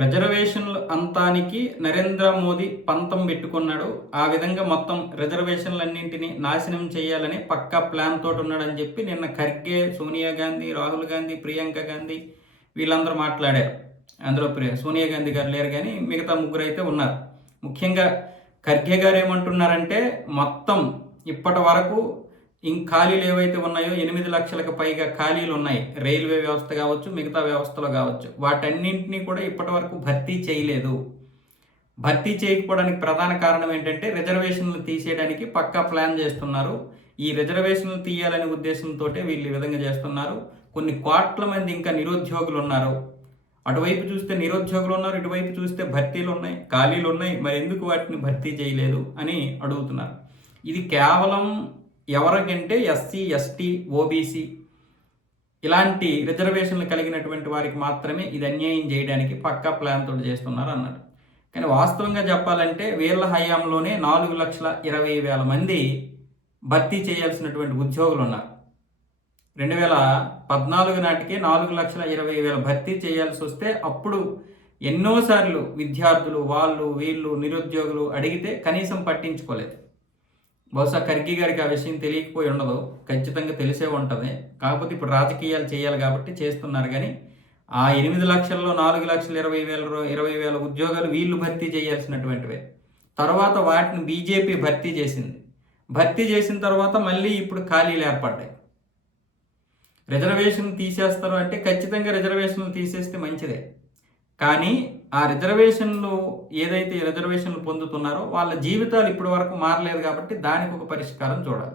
రిజర్వేషన్లు అంతానికి నరేంద్ర మోదీ పంతం పెట్టుకున్నాడు. ఆ విధంగా మొత్తం రిజర్వేషన్లన్నింటినీ నాశనం చేయాలని పక్కా ప్లాన్ తోటి ఉన్నాడని చెప్పి నిన్న ఖర్గే, సోనియా గాంధీ, రాహుల్ గాంధీ, ప్రియాంక గాంధీ వీళ్ళందరూ మాట్లాడారు. అందులో సోనియా గాంధీ గారు లేరు, కానీ మిగతా ముగ్గురు అయితే ఉన్నారు. ముఖ్యంగా ఖర్గే గారు ఏమంటున్నారంటే మొత్తం ఇప్పటి వరకు ఖాళీలు ఏవైతే ఉన్నాయో 8 లక్షలకు పైగా ఖాళీలు ఉన్నాయి. రైల్వే వ్యవస్థ కావచ్చు, మిగతా వ్యవస్థలో కావచ్చు, వాటన్నింటినీ కూడా ఇప్పటి వరకు భర్తీ చేయలేదు. భర్తీ చేయకపోవడానికి ప్రధాన కారణం ఏంటంటే రిజర్వేషన్లు తీసేయడానికి పక్కా ప్లాన్ చేస్తున్నారు. ఈ రిజర్వేషన్లు తీయాలనే ఉద్దేశంతో వీళ్ళు ఈ విధంగా చేస్తున్నారు. కొన్ని కోట్ల మంది ఇంకా నిరుద్యోగులు ఉన్నారు. అటువైపు చూస్తే నిరుద్యోగులు ఉన్నారు, ఇటువైపు చూస్తే భర్తీలు ఉన్నాయి, ఖాళీలు ఉన్నాయి. మరి ఎందుకు వాటిని భర్తీ చేయలేదు అని అడుగుతున్నారు. ఇది కేవలం ఎవరికంటే ఎస్సీ, ఎస్టీ, ఓబీసీ ఇలాంటి రిజర్వేషన్లు కలిగినటువంటి వారికి మాత్రమే ఇది అన్యాయం చేయడానికి పక్కా ప్లాన్ తోటి చేస్తున్నారు అన్నాడు. కానీ వాస్తవంగా చెప్పాలంటే వీళ్ళ హయాంలోనే 4,20,000 మంది భర్తీ చేయాల్సినటువంటి ఉద్యోగులు ఉన్నారు. 2014 నాటికే 4,20,000 భర్తీ చేయాల్సి వస్తే అప్పుడు ఎన్నోసార్లు విద్యార్థులు వీళ్ళు నిరుద్యోగులు అడిగితే కనీసం పట్టించుకోలేదు. బహుశా ఖర్గే గారికి ఆ విషయం తెలియకపోయి ఉండదు, ఖచ్చితంగా తెలిసే ఉంటుంది. కాకపోతే ఇప్పుడు రాజకీయాలు చేయాలి కాబట్టి చేస్తున్నారు. కానీ ఆ 8 లక్షల్లో 4,20,000 ఉద్యోగాలు వీళ్ళు భర్తీ చేయాల్సినటువంటివే. తర్వాత వాటిని బీజేపీ భర్తీ చేసింది. భర్తీ చేసిన తర్వాత మళ్ళీ ఇప్పుడు ఖాళీలు ఏర్పడ్డాయి. రిజర్వేషన్ తీసేస్తారు అంటే ఖచ్చితంగా రిజర్వేషన్లు తీసేస్తే మంచిదే. కానీ ఆ రిజర్వేషన్లు ఏదైతే రిజర్వేషన్లు పొందుతున్నారో వాళ్ళ జీవితాలు ఇప్పటి వరకు మారలేదు కాబట్టి దానికి ఒక పరిష్కారం చూడాలి.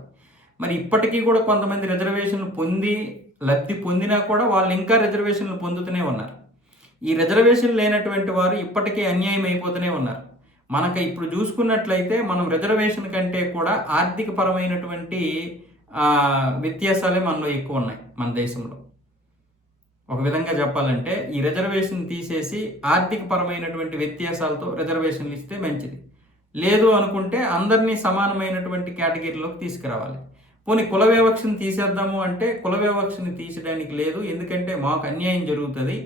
మరి ఇప్పటికీ కూడా కొంతమంది రిజర్వేషన్లు లబ్ధి పొందినా కూడా వాళ్ళు ఇంకా రిజర్వేషన్లు పొందుతూనే ఉన్నారు. ఈ రిజర్వేషన్ లేనటువంటి వారు ఇప్పటికే అన్యాయం అయిపోతూనే ఉన్నారు. మనకు ఇప్పుడు చూసుకున్నట్లయితే మనం రిజర్వేషన్ కంటే కూడా ఆర్థిక పరమైనటువంటి వ్యత్యాసాలే మనలో ఎక్కువ ఉన్నాయి మన దేశంలో. ఒక విధంగా చెప్పాలంటే ఈ రిజర్వేషన్ తీసేసి ఆర్థిక పరమైనటువంటి వ్యత్యాసాలతో రిజర్వేషన్లు ఇస్తే మంచిది. లేదు అనుకుంటే అందరినీ సమానమైనటువంటి కేటగిరీలోకి తీసుకురావాలి. పోనీ కుల వివక్షను తీసేద్దాము అంటే కుల వివక్షని తీసేయడానికి లేదు, ఎందుకంటే మాకు అన్యాయం జరుగుతుంది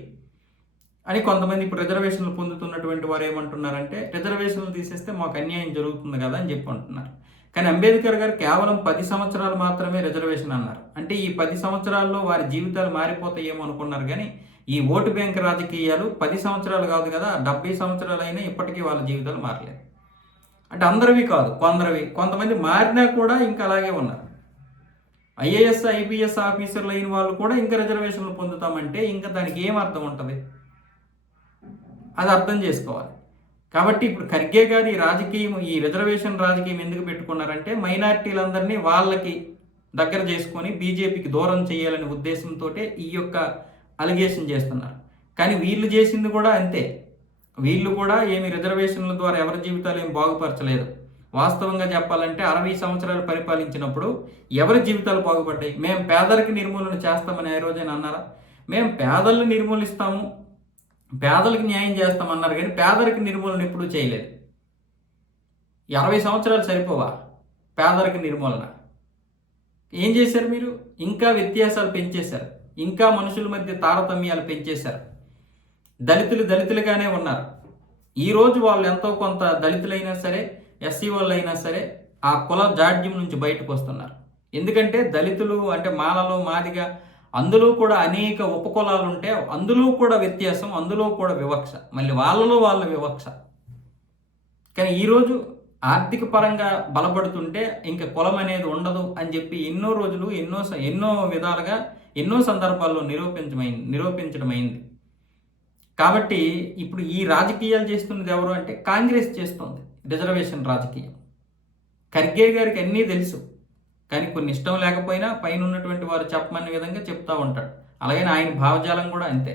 అని కొంతమంది ఇప్పుడు రిజర్వేషన్లు పొందుతున్నటువంటి వారు ఏమంటున్నారంటే రిజర్వేషన్లు తీసేస్తే మాకు అన్యాయం జరుగుతుంది కదా అని చెప్పి అంటున్నారు. కానీ అంబేద్కర్ గారు కేవలం 10 సంవత్సరాలు మాత్రమే రిజర్వేషన్ అన్నారు. అంటే ఈ 10 సంవత్సరాల్లో వారి జీవితాలు మారిపోతాయేమో అనుకున్నారు. కానీ ఈ ఓటు బ్యాంక్ రాజకీయాలు 10 సంవత్సరాలు కాదు కదా, 70 సంవత్సరాలు అయినా ఇప్పటికీ వాళ్ళ జీవితాలు మారలేదు. అంటే అందరివి కాదు, కొంతమంది మారినా కూడా ఇంకా అలాగే ఉన్నారు. ఐఏఎస్, ఐపీఎస్ ఆఫీసర్లు అయిన వాళ్ళు కూడా ఇంకా రిజర్వేషన్లు పొందుతామంటే ఇంకా దానికి ఏం అర్థం ఉంటుంది? అది అర్థం చేసుకోవాలి. కాబట్టి ఇప్పుడు ఖర్గే గారు ఈ రిజర్వేషన్ రాజకీయం ఎందుకు పెట్టుకున్నారంటే మైనారిటీలందరినీ వాళ్ళకి దగ్గర చేసుకొని బీజేపీకి దూరం చేయాలనే ఉద్దేశంతో ఈ యొక్క అలిగేషన్ చేస్తున్నారు. కానీ వీళ్ళు చేసింది కూడా అంతే. వీళ్ళు కూడా ఏమి రిజర్వేషన్ల ద్వారా ఎవరి జీవితాలు ఏమి బాగుపరచలేదు. వాస్తవంగా చెప్పాలంటే 60 సంవత్సరాలు పరిపాలించినప్పుడు ఎవరి జీవితాలు బాగుపడ్డాయి? మేము పేదరిక నిర్మూలన చేస్తామని ఏ రోజైనా అన్నారా? మేము పేదలను నిర్మూలిస్తాము, పేదలకు న్యాయం చేస్తామన్నారు, కానీ పేదరిక నిర్మూలన ఎప్పుడూ చేయలేదు. 60 సంవత్సరాలు సరిపోవా పేదరిక నిర్మూలన? ఏం చేశారు మీరు? ఇంకా వ్యత్యాసాలు పెంచేశారు, ఇంకా మనుషుల మధ్య తారతమ్యాలు పెంచేశారు. దళితులుగానే ఉన్నారు. ఈరోజు వాళ్ళు ఎంతో కొంత దళితులైనా సరే, ఎస్సీ వాళ్ళు అయినా సరే ఆ కుల జాడ్యం నుంచి బయటకు వస్తున్నారు. ఎందుకంటే దళితులు అంటే మాలలో మాదిగా అందులో కూడా అనేక ఉపకులాలు ఉంటే అందులో కూడా వ్యత్యాసం, అందులో కూడా వివక్ష, మళ్ళీ వాళ్ళ వివక్ష. కానీ ఈరోజు ఆర్థిక పరంగా బలపడుతుంటే ఇంకా కులం అనేది ఉండదు అని చెప్పి ఎన్నో రోజులు ఎన్నో విధాలుగా ఎన్నో సందర్భాల్లో నిరూపించడమైంది. కాబట్టి ఇప్పుడు ఈ రాజకీయాలు చేస్తున్నది ఎవరు అంటే కాంగ్రెస్ చేస్తుంది రిజర్వేషన్ రాజకీయం. ఖర్గే గారికి అన్నీ తెలుసు, కానీ కొన్ని ఇష్టం లేకపోయినా పైన ఉన్నటువంటి వారు చెప్పమనే విధంగా చెప్తా ఉంటాడు. అలాగే ఆయన భావజాలం కూడా అంతే.